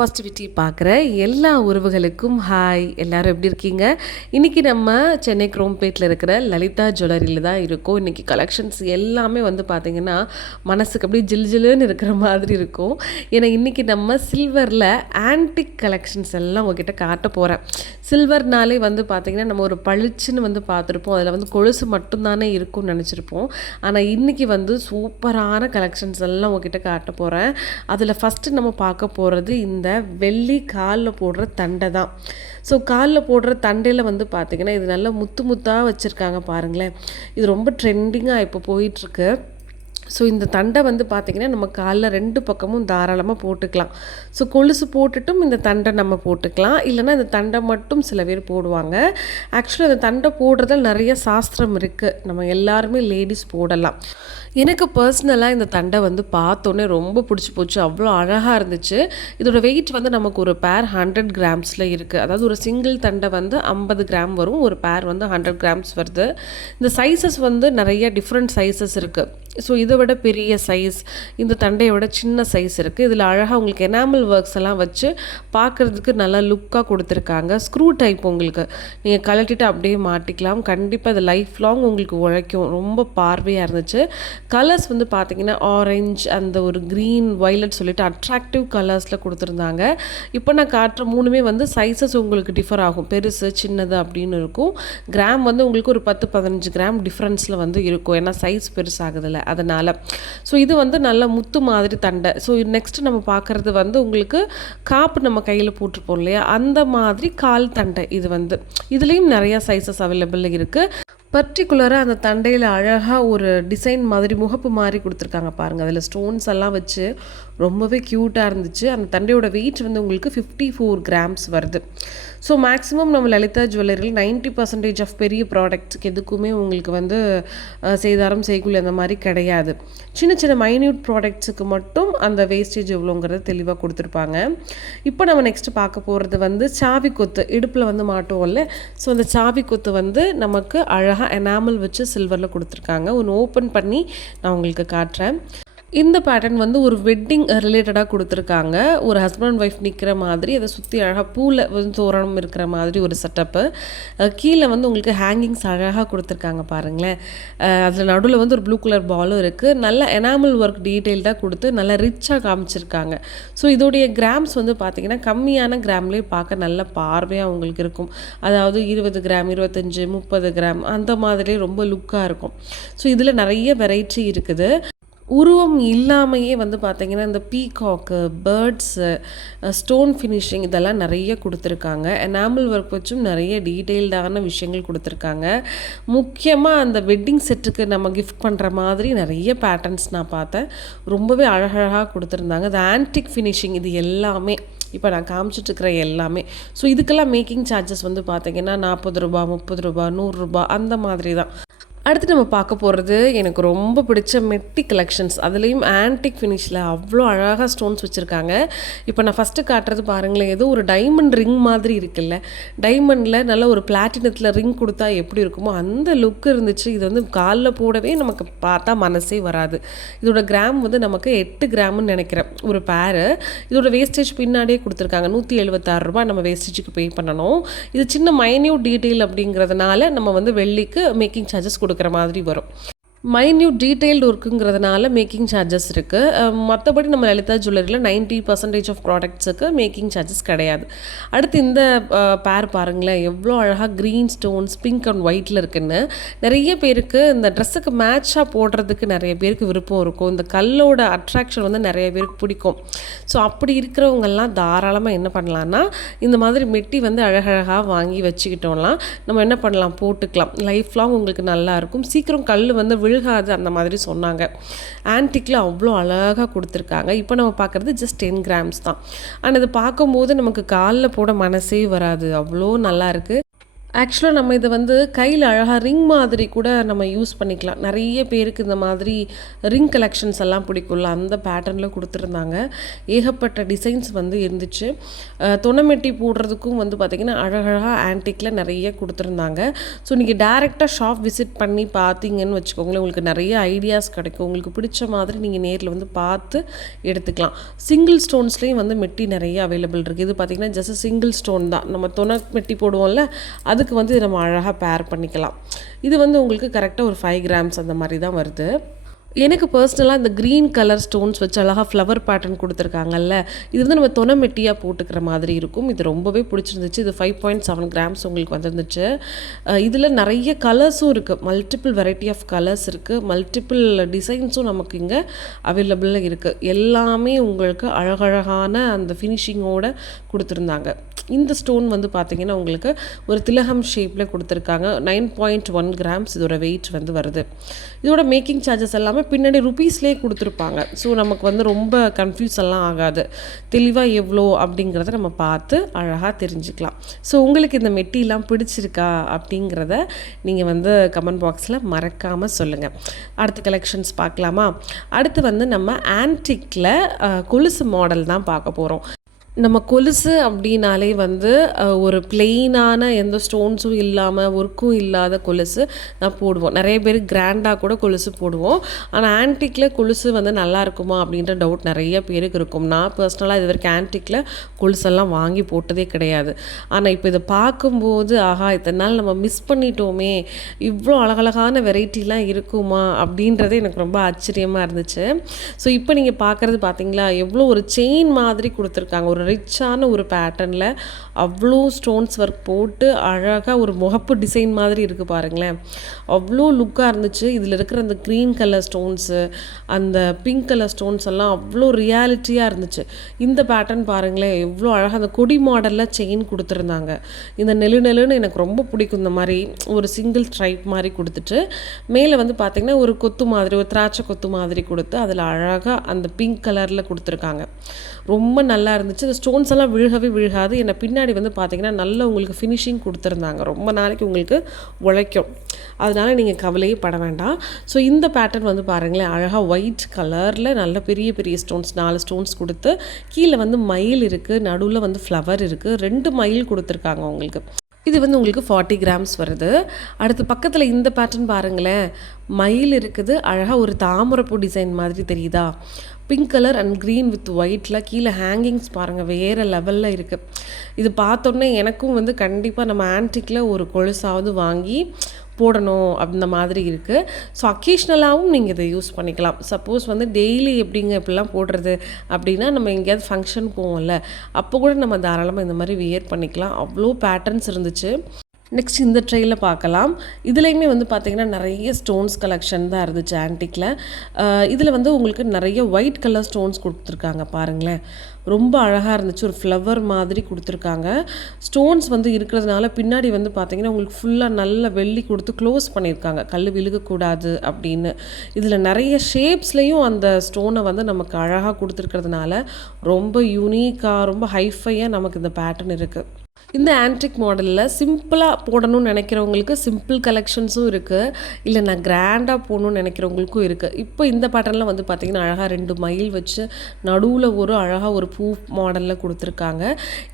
Positivity பார்க்குற எல்லா உறவுகளுக்கும் ஹாய். எல்லாரும் எப்படி இருக்கீங்க? இன்றைக்கி நம்ம சென்னை குரோம்பேட்டில் இருக்கிற லலிதா ஜுவல்லரியில் தான் இருக்கோம். இன்றைக்கி கலெக்ஷன்ஸ் எல்லாமே வந்து பார்த்திங்கன்னா மனசுக்கு அப்படியே ஜில்ஜிலுன்னு இருக்கிற மாதிரி இருக்கும். ஏன்னா இன்றைக்கி நம்ம சில்வரில் ஆன்டிக் கலெக்ஷன்ஸ் எல்லாம் உங்ககிட்ட காட்ட போகிறேன். சில்வர்னாலே வந்து பார்த்திங்கன்னா நம்ம ஒரு பளிச்சுன்னு வந்து பார்த்துருப்போம், அதில் வந்து கொலுசு மட்டும்தானே இருக்கும்னு நினச்சிருப்போம். ஆனால் இன்றைக்கி வந்து சூப்பரான கலெக்ஷன்ஸ் எல்லாம் உங்ககிட்ட காட்ட போகிறேன். அதில் ஃபஸ்ட்டு நம்ம பார்க்க போகிறது இந்த வெள்ளி காலில் போடுற தண்டை தான். ஸோ காலில் போடுற தண்டையில் வந்து பார்த்திங்கன்னா இது நல்லா முத்து முத்தாக வச்சுருக்காங்க பாருங்களேன். இது ரொம்ப ட்ரெண்டிங்காக இப்போ போயிட்டுருக்கு. ஸோ இந்த தண்டை வந்து பார்த்திங்கன்னா நம்ம காலில் 2 பக்கமும் தாராளமாக போட்டுக்கலாம். ஸோ கொலுசு போட்டுட்டும் இந்த தண்டை நம்ம போட்டுக்கலாம், இல்லைனா இந்த தண்டை மட்டும் சில பேர் போடுவாங்க. ஆக்சுவலி அந்த தண்டை போடுறதில் நிறைய சாஸ்திரம் இருக்குது, நம்ம எல்லாருமே லேடிஸ் போடலாம். எனக்கு பர்சனலாக இந்த தண்டை வந்து பார்த்தோன்னே ரொம்ப பிடிச்சி போச்சு, அவ்வளோ அழகாக இருந்துச்சு. இதோட வெயிட் வந்து நமக்கு ஒரு பேர் 100 கிராம்ஸில் இருக்குது. அதாவது ஒரு சிங்கிள் தண்டை வந்து 50 கிராம் வரும், ஒரு பேர் வந்து 100 கிராம்ஸ் வருது. இந்த சைஸஸ் வந்து நிறைய டிஃப்ரெண்ட் சைஸஸ் இருக்குது. ஸோ இதை விட பெரிய சைஸ், இந்த தண்டையை விட சின்ன சைஸ் இருக்குது. இதில் அழகாக உங்களுக்கு எனாமல் ஒர்க்ஸ் எல்லாம் வச்சு பார்க்குறதுக்கு நல்லா லுக்காக கொடுத்துருக்காங்க. ஸ்க்ரூ டைப், உங்களுக்கு நீங்கள் கழட்டிட்டு அப்படியே மாட்டிக்கலாம். கண்டிப்பாக இது லைஃப் லாங் உங்களுக்கு உழைக்கும். ரொம்ப பார்வையாக இருந்துச்சு. கலர்ஸ் வந்து பார்த்திங்கன்னா ஆரஞ்சு, அந்த ஒரு க்ரீன், வயலட் சொல்லிட்டு அட்ராக்டிவ் கலர்ஸில் கொடுத்துருந்தாங்க. இப்போ நான் காட்டுற 3மே வந்து சைஸஸ் உங்களுக்கு டிஃபர் ஆகும், பெருசு சின்னது அப்படின்னு இருக்கும். கிராம் வந்து உங்களுக்கு ஒரு 10-15 கிராம் டிஃப்ரென்ஸில் வந்து இருக்கும், ஏன்னா சைஸ் பெருசாகுதில்ல அதனால். ஸோ இது வந்து நல்ல முத்து மாதிரி தண்டை. ஸோ நெக்ஸ்ட்டு நம்ம பார்க்குறது வந்து உங்களுக்கு காப்பு நம்ம கையில் போட்டிருப்போம் இல்லையா, அந்த மாதிரி கால் தண்டை. இது வந்து இதுலேயும் நிறையா சைஸஸ் அவைலபிள் இருக்குது. பர்டிகுலராக அந்த தண்டையில் அழகாக ஒரு டிசைன் மாதிரி முகப்பு மாதிரி கொடுத்துருக்காங்க பாருங்கள். அதில் ஸ்டோன்ஸ் எல்லாம் வச்சு ரொம்பவே க்யூட்டாக இருந்துச்சு. அந்த தண்டையோட வெயிட் வந்து உங்களுக்கு 54 கிராம்ஸ் வருது. ஸோ மேக்ஸிமம் நம்ம லலிதா ஜுவல்லரியில் 90% ஆஃப் பெரிய ப்ராடக்ட்ஸுக்கு எதுக்குமே உங்களுக்கு வந்து சேதாரம் செய்கூலி அந்த மாதிரி கிடையாது. சின்ன சின்ன மைன்யூட் ப்ராடக்ட்ஸுக்கு மட்டும் அந்த வேஸ்டேஜ் எவ்வளோங்கிறது தெளிவாக கொடுத்துருப்பாங்க. இப்போ நம்ம நெக்ஸ்ட்டு பார்க்க போகிறது வந்து சாவி கொத்து, இடுப்பில் வந்து மாட்டுவோம்ல. ஸோ அந்த சாவி கொத்து வந்து நமக்கு அழகாக எனாமல் வச்சு சில்வரில் கொடுத்துருக்காங்க. ஒன்று ஓப்பன் பண்ணி நான் உங்களுக்கு காட்டுறேன். இந்த பேட்டர்ன் வந்து ஒரு வெட்டிங் ரிலேட்டடாக கொடுத்துருக்காங்க. ஒரு ஹஸ்பண்ட் அண்ட் ஒய்ஃப் நிற்கிற மாதிரி, அதை சுற்றி அழகாக பூவில் வந்து தோரணம் இருக்கிற மாதிரி ஒரு செட்டப்பு. கீழே வந்து உங்களுக்கு ஹேங்கிங்ஸ் அழகாக கொடுத்துருக்காங்க பாருங்களேன். அதில் நடுவில் வந்து ஒரு ப்ளூ கலர் பாலும் இருக்குது. நல்ல எனாமல் ஒர்க் டீட்டெயில்டாக கொடுத்து நல்லா ரிச்சாக காமிச்சிருக்காங்க. ஸோ இதோடைய கிராம்ஸ் வந்து பார்த்திங்கன்னா கம்மியான கிராம்லேயே பார்க்க நல்ல பார்வையாக உங்களுக்கு இருக்கும். அதாவது 20 கிராம், 25, 30 கிராம் அந்த மாதிரி ரொம்ப லுக்காக இருக்கும். ஸோ இதில் நிறைய வெரைட்டி இருக்குது. உருவம் இல்லாமையே வந்து பார்த்திங்கன்னா இந்த பீகாக்கு, பேர்ட்ஸு, ஸ்டோன் ஃபினிஷிங் இதெல்லாம் நிறைய கொடுத்துருக்காங்க. எனாமல் ஒர்க் வச்சும் நிறைய டீட்டெயில்டான விஷயங்கள் கொடுத்துருக்காங்க. முக்கியமாக அந்த வெட்டிங் செட்டுக்கு நம்ம கிஃப்ட் பண்ணுற மாதிரி நிறைய பேட்டர்ன்ஸ் நான் பார்த்தேன். ரொம்பவே அழகழகாக கொடுத்துருந்தாங்க. அது ஆன்டிக் ஃபினிஷிங் இது எல்லாமே இப்போ நான் காமிச்சிட்ருக்கிற எல்லாமே. ஸோ இதுக்கெல்லாம் மேக்கிங் சார்ஜஸ் வந்து பார்த்திங்கன்னா 40 ரூபா, 30 ரூபா, 100 ரூபா அந்த மாதிரி தான். அடுத்து நம்ம பார்க்க போகிறது எனக்கு ரொம்ப பிடிச்ச மெட்டி கலெக்ஷன்ஸ். அதுலேயும் ஆன்டிக் ஃபினிஷில் அவ்வளோ அழகாக ஸ்டோன்ஸ் வச்சுருக்காங்க. இப்போ நான் ஃபஸ்ட்டு காட்டுறது பாருங்களேன், ஏதோ ஒரு டைமண்ட் ரிங் மாதிரி இருக்குல்ல, டைமண்டில் நல்ல ஒரு பிளாட்டினத்தில் ரிங் கொடுத்தா எப்படி இருக்குமோ அந்த லுக் இருந்துச்சு. இது வந்து காலில் போடவே நமக்கு பார்த்தா மனசே வராது. இதோட கிராம் வந்து நமக்கு 8 கிராம்னு நினைக்கிறேன் ஒரு பேரு. இதோட வேஸ்டேஜ் பின்னாடியே கொடுத்துருக்காங்க. 176 ரூபா நம்ம வேஸ்டேஜுக்கு பே பண்ணணும். இது சின்ன மைன்யூட் டீட்டெயில் அப்படிங்கிறதுனால நம்ம வந்து வெள்ளிக்கு மேக்கிங் சார்ஜஸ் கொடுக்குற மாதிரி வரும். மைன்யூட் டீட்டெயில்டு ஒர்க்குங்கிறதுனால மேக்கிங் சார்ஜஸ் இருக்குது. மற்றபடி நம்ம லலிதா ஜுவல்லரியில் 90% ஆஃப் ப்ராடக்ட்ஸுக்கு மேக்கிங் சார்ஜஸ் கிடையாது. அடுத்து இந்த பேர் பாருங்களேன், எவ்வளோ அழகாக க்ரீன் ஸ்டோன்ஸ் பிங்க் அண்ட் ஒயிட்டில் இருக்குன்னு. நிறைய பேருக்கு இந்த ட்ரெஸ்ஸுக்கு மேட்சாக போடுறதுக்கு நிறைய பேருக்கு விருப்பம் இருக்கும். இந்த கல்லோட அட்ராக்ஷன் வந்து நிறைய பேருக்கு பிடிக்கும். ஸோ அப்படி இருக்கிறவங்கெல்லாம் தாராளமாக என்ன பண்ணலான்னா இந்த மாதிரி மெட்டி வந்து அழகழகாக வாங்கி வச்சுக்கிட்டோம்லாம் நம்ம என்ன பண்ணலாம், போட்டுக்கலாம். லைஃப் லாங் உங்களுக்கு நல்லாயிருக்கும். சீக்கிரம் கல் வந்து விழுகாது அந்த மாதிரி சொன்னாங்க. ஆன்டிக்கில் அவ்வளோ அழகாக கொடுத்துருக்காங்க. இப்போ நம்ம பார்க்குறது ஜஸ்ட் 10 கிராம்ஸ் தான். ஆனால் இது பார்க்கும்போது நமக்கு காலில் போட மனசே வராது, அவ்வளோ நல்லா இருக்குது. ஆக்சுவலா நம்ம இத வந்து கையில அழகா ரிங் மாதிரி கூட நம்ம யூஸ் பண்ணிக்கலாம். நெறைய பேருக்கு இந்த மாதிரி ரிங் கலெக்ஷன்ஸ் எல்லாம் பிடிக்கும்ல, அந்த பேட்டர்ன்ல குடுத்துருந்தாங்க. ஏகப்பட்ட டிசைன்ஸ் வந்து இருந்துச்சு. தொனமெட்டி போடுறதுக்கும் வந்து பார்த்திங்கன்னா, அழகழகா ஆன்டிக்ல நெறைய குடுத்துருந்தாங்க. ஸோ நீங்க டைரக்ட்டா ஷாப் விசிட் பண்ணி பார்த்தீங்கன்னு வச்சுக்கோங்களேன், உங்களுக்கு நெறைய ஐடியாஸ் கிடைக்கும். உங்களுக்கு பிடிச்ச மாதிரி நீங்க நேர்ல வந்து பார்த்து எடுத்துக்கலாம். சிங்கிள் ஸ்டோன்ஸ்லேயும் வந்து மெட்டி நெறைய அவைலபிள் இருக்குது. இது பார்த்திங்கன்னா, ஜஸ்ட் சிங்கிள் ஸ்டோன் தான். நம்ம மெட்டி போடுவோம்ல, அதுக்கு வந்து நம்ம அழகாக பேர் பண்ணிக்கலாம். இது வந்து உங்களுக்கு கரெக்டாக ஒரு 5 கிராம்ஸ் அந்த மாதிரி தான் வருது. எனக்கு பர்சனலாக இந்த க்ரீன் கலர் ஸ்டோன்ஸ் வச்சு அழகாக ஃப்ளவர் பேட்டர்ன் கொடுத்துருக்காங்கல்ல, இது வந்து நம்ம மெட்டியாக போட்டுக்கிற மாதிரி இருக்கும். இது ரொம்பவே பிடிச்சிருந்துச்சு. இது 5.7 கிராம்ஸ் உங்களுக்கு வந்துருந்துச்சு. இதில் நிறைய கலர்ஸும் இருக்குது. மல்டிபிள் வெரைட்டி ஆஃப் கலர்ஸ் இருக்குது. மல்டிபிள் டிசைன்ஸும் நமக்கு இங்கே அவைலபிளாக இருக்குது. எல்லாமே உங்களுக்கு அழகழகான அந்த ஃபினிஷிங்கோடு கொடுத்துருந்தாங்க. இந்த ஸ்டோன் வந்து பார்த்திங்கன்னா உங்களுக்கு ஒரு திலகம் ஷேப்பில் கொடுத்துருக்காங்க. 9.1 கிராம்ஸ் இதோட வெயிட் வந்து வருது. இதோட மேக்கிங் சார்ஜஸ் எல்லாமே பின்னாடி ருபீஸ்லேயே கொடுத்துருப்பாங்க. ஸோ நமக்கு வந்து ரொம்ப கன்ஃபியூஸ் எல்லாம் ஆகாது. தெளிவாக எவ்வளோ அப்படிங்கிறத நம்ம பார்த்து அழகாக தெரிஞ்சுக்கலாம். ஸோ உங்களுக்கு இந்த மெட்டிலாம் பிடிச்சிருக்கா அப்படிங்கிறத நீங்கள் வந்து கமெண்ட் பாக்ஸில் மறக்காமல் சொல்லுங்கள். அடுத்த கலெக்ஷன்ஸ் பார்க்கலாமா? அடுத்து வந்து நம்ம ஆன்டிக்கில் கொலுசு மாடல் தான் பார்க்க போகிறோம். நம்ம கொலுசு அப்படின்னாலே வந்து ஒரு பிளெயினான எந்த ஸ்டோன்ஸும் இல்லாமல் ஒர்க்கும் இல்லாத கொலுசு நான் போடுவோம். நிறைய பேர் கிராண்டாக கூட கொலுசு போடுவோம். ஆனால் ஆன்டிக்கில் கொலுசு வந்து நல்லா இருக்குமா அப்படின்ற டவுட் நிறைய பேருக்கு இருக்கும். நான் பர்சனலாக இது வரைக்கும் ஆன்டிக்கில் கொலுசெல்லாம் வாங்கி போட்டதே கிடையாது. ஆனால் இப்போ இதை பார்க்கும்போது ஆஹா, இத்தனை நாள் நம்ம மிஸ் பண்ணிட்டோமே, இவ்வளோ அழகழகான வெரைட்டிலாம் இருக்குமா அப்படின்றதே எனக்கு ரொம்ப ஆச்சரியமாக இருந்துச்சு. ஸோ இப்போ நீங்கள் பார்க்குறது பார்த்தீங்களா, எவ்வளோ ஒரு செயின் மாதிரி கொடுத்துருக்காங்க. ஒரு ரிச்சான ஒரு பேட்டர்னில் அவ்வளோ ஸ்டோன்ஸ் ஒர்க் போட்டு அழகாக ஒரு முகப்பு டிசைன் மாதிரி இருக்குது பாருங்களேன். அவ்வளோ லுக்காக இருந்துச்சு. இதில் இருக்கிற அந்த க்ரீன் கலர் ஸ்டோன்ஸு, அந்த பிங்க் கலர் ஸ்டோன்ஸ் எல்லாம் அவ்வளோ ரியாலிட்டியாக இருந்துச்சு. இந்த பேட்டர்ன் பாருங்களேன், எவ்வளோ அழகாக அந்த கொடி மாடலில் செயின் கொடுத்துருந்தாங்க. இந்த நெலுன்னு எனக்கு ரொம்ப பிடிக்கும். இந்த மாதிரி ஒரு சிங்கிள் ஸ்ட்ரைப் மாதிரி கொடுத்துட்டு மேலே வந்து பார்த்திங்கன்னா ஒரு கொத்து மாதிரி, ஒரு திராட்சை கொத்து மாதிரி கொடுத்து அதில் அழகாக அந்த பிங்க் கலரில் கொடுத்துருக்காங்க. ரொம்ப நல்லா இருந்துச்சு. இந்த ஸ்டோன்ஸ் எல்லாம் விழுகாது. என்னை பின்னாடி வந்து பார்த்திங்கன்னா நல்ல உங்களுக்கு ஃபினிஷிங் கொடுத்துருந்தாங்க. ரொம்ப நாளைக்கு உங்களுக்கு உழைக்கும். அதனால் நீங்கள் கவலையே பட வேண்டாம். ஸோ இந்த பேட்டர்ன் வந்து பாருங்களேன், அழகாக ஒயிட் கலரில் நல்ல பெரிய பெரிய ஸ்டோன்ஸ் 4 ஸ்டோன்ஸ் கொடுத்து கீழே வந்து மயில் இருக்குது, நடுவில் வந்து ஃப்ளவர் இருக்குது. 2 மயில் கொடுத்துருக்காங்க உங்களுக்கு. இது வந்து உங்களுக்கு 40 கிராம்ஸ் வருது. அடுத்து பக்கத்தில் இந்த பேட்டர்ன் பாருங்களேன், மயில் இருக்குது, அழகாக ஒரு தாமரைப்பூ டிசைன் மாதிரி தெரியுதா? Pink colour and green with ஒயிட்டில் கீழே ஹேங்கிங்ஸ் பாருங்கள், வேறு லெவலில் இருக்குது. இது பார்த்தோன்னே எனக்கும் வந்து கண்டிப்பாக நம்ம ஆன்டிக்கில் ஒரு கொலுசாவது வாங்கி போடணும் அந்த மாதிரி இருக்குது. ஸோ அக்கேஷ்னலாகவும் நீங்கள் இதை யூஸ் பண்ணிக்கலாம். சப்போஸ் வந்து டெய்லி எப்படிங்க இப்படிலாம் போடுறது அப்படின்னா, நம்ம எங்கேயாவது ஃபங்க்ஷன் போவோம்ல, அப்போ கூட நம்ம தாராளமாக இந்த மாதிரி வியர் பண்ணிக்கலாம். அவ்வளோ பேட்டர்ன்ஸ் இருந்துச்சு. நெக்ஸ்ட் இந்த ட்ரெயில் பார்க்கலாம். இதுலேயுமே வந்து பார்த்திங்கன்னா நிறைய ஸ்டோன்ஸ் கலெக்ஷன் தான் இருந்துச்சு ஆன்டிக்கில். இதில் வந்து உங்களுக்கு நிறைய ஒயிட் கலர் ஸ்டோன்ஸ் கொடுத்துருக்காங்க பாருங்களேன். ரொம்ப அழகாக இருந்துச்சு. ஒரு ஃப்ளவர் மாதிரி கொடுத்துருக்காங்க. ஸ்டோன்ஸ் வந்து இருக்கிறதுனால பின்னாடி வந்து பார்த்திங்கன்னா உங்களுக்கு ஃபுல்லாக நல்ல வெள்ளி கொடுத்து க்ளோஸ் பண்ணியிருக்காங்க, கல் விழுகக்கூடாது அப்படின்னு. இதில் நிறைய ஷேப்ஸ்லேயும் அந்த ஸ்டோனை வந்து நமக்கு அழகாக கொடுத்துருக்கிறதுனால ரொம்ப யூனிக்காக, ரொம்ப ஹைஃபையாக நமக்கு இந்த பேட்டர்ன் இருக்குது. இந்த ஆன்டிக் மாடலில் சிம்பிளாக போடணும்னு நினைக்கிறவங்களுக்கு சிம்பிள் கலெக்ஷன்ஸும் இருக்குது. இல்லை நான் கிராண்டாக போகணுன்னு நினைக்கிறவங்களுக்கும் இருக்குது. இப்போ இந்த பேட்டர்னில் வந்து பார்த்திங்கன்னா அழகாக 2 மயில் வச்சு நடுவில் ஒரு அழகாக ஒரு பூ மாடலில் கொடுத்துருக்காங்க.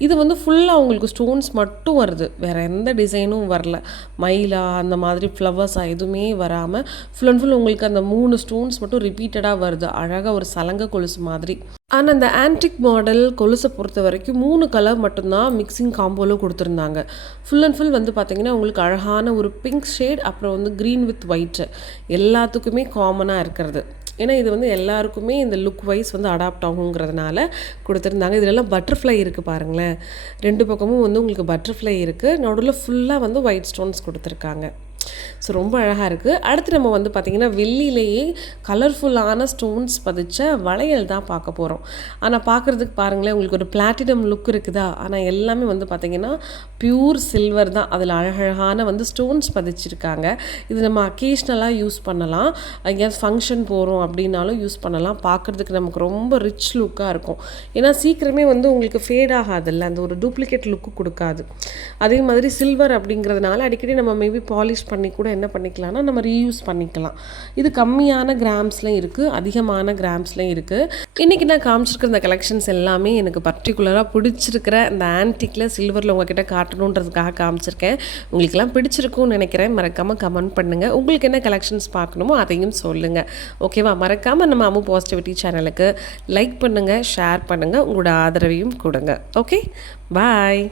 இது வந்து ஃபுல்லாக உங்களுக்கு ஸ்டோன்ஸ் மட்டும் வருது, வேறு எந்த டிசைனும் வரல. மயிலா அந்த மாதிரி ஃப்ளவர்ஸாக எதுவுமே வராமல் ஃபுல் அண்ட் ஃபுல் உங்களுக்கு அந்த 3 ஸ்டோன்ஸ் மட்டும் ரிப்பீட்டடாக வருது, அழகாக ஒரு சலங்கை கொலுசு மாதிரி. ஆனால் அந்த ஆன்டிக் மாடல் கொலுசை பொறுத்த வரைக்கும் 3 கலர் மட்டும்தான் மிக்சிங் காம்போவில் கொடுத்துருந்தாங்க. ஃபுல் அண்ட் ஃபுல் வந்து பார்த்திங்கன்னா உங்களுக்கு அழகான ஒரு பிங்க் ஷேட், அப்புறம் வந்து க்ரீன் வித் ஒயிட்டு எல்லாத்துக்குமே காமனாக இருக்கிறது. ஏன்னா இது வந்து எல்லாருக்குமே இந்த லுக் வைஸ் வந்து அடாப்ட் ஆகுங்கிறதுனால கொடுத்துருந்தாங்க. இதிலெல்லாம் பட்டர்ஃப்ளை இருக்குது பாருங்களேன். 2 பக்கமும் வந்து உங்களுக்கு பட்டர்ஃப்ளை இருக்குது. நடுவில் ஃபுல்லாக வந்து ஒயிட் ஸ்டோன்ஸ் கொடுத்துருக்காங்க. ஸோ ரொம்ப அழகாக இருக்குது. அடுத்து நம்ம வந்து பார்த்திங்கன்னா வெள்ளியிலேயே கலர்ஃபுல்லான ஸ்டோன்ஸ் பதிச்ச வளையல் தான் பார்க்க போகிறோம். ஆனால் பார்க்குறதுக்கு பாருங்களேன், உங்களுக்கு ஒரு பிளாட்டினம் லுக் இருக்குதா? ஆனால் எல்லாமே வந்து பார்த்திங்கன்னா பியூர் சில்வர் தான். அதில் அழகழகான வந்து ஸ்டோன்ஸ் பதிச்சிருக்காங்க. இது நம்ம அக்கேஷ்னலாக யூஸ் பண்ணலாம். எங்கேயாவது ஃபங்க்ஷன் போகிறோம் அப்படின்னாலும் யூஸ் பண்ணலாம். பார்க்குறதுக்கு நமக்கு ரொம்ப ரிச் லுக்காக இருக்கும். ஏன்னா சீக்கிரமே வந்து உங்களுக்கு ஃபேட் ஆகாதில்ல, அந்த ஒரு டூப்ளிகேட் லுக்கு கொடுக்காது. அதே மாதிரி சில்வர் அப்படிங்கிறதுனால அடிக்கடி நம்ம மேபி பாலிஷ் பண்ணி கூட என்ன பண்ணிக்கலாம்னா நம்ம ரீயூஸ் பண்ணிக்கலாம். இது கம்மியான கிராம்ஸ்லையும் இருக்குது, அதிகமான கிராம்ஸ்லையும் இருக்குது. இன்றைக்கி நான் காமிச்சிருக்கிற இந்த கலெக்ஷன்ஸ் எல்லாமே எனக்கு பர்டிகுலராக பிடிச்சிருக்கிற இந்த ஆன்டிக்கில் சில்வரில் உங்ககிட்ட காட்டணுன்றதுக்காக காமிச்சிருக்கேன். உங்களுக்கெல்லாம் பிடிச்சிருக்கும்னு நினைக்கிறேன். மறக்காமல் கமெண்ட் பண்ணுங்கள். உங்களுக்கு என்ன கலெக்ஷன்ஸ் பார்க்கணுமோ அதையும் சொல்லுங்கள். ஓகேவா? மறக்காமல் நம்ம அம்மு பாசிட்டிவிட்டி சேனலுக்கு லைக் பண்ணுங்கள், ஷேர் பண்ணுங்கள், உங்களோட ஆதரவையும் கொடுங்க. ஓகே, பாய்.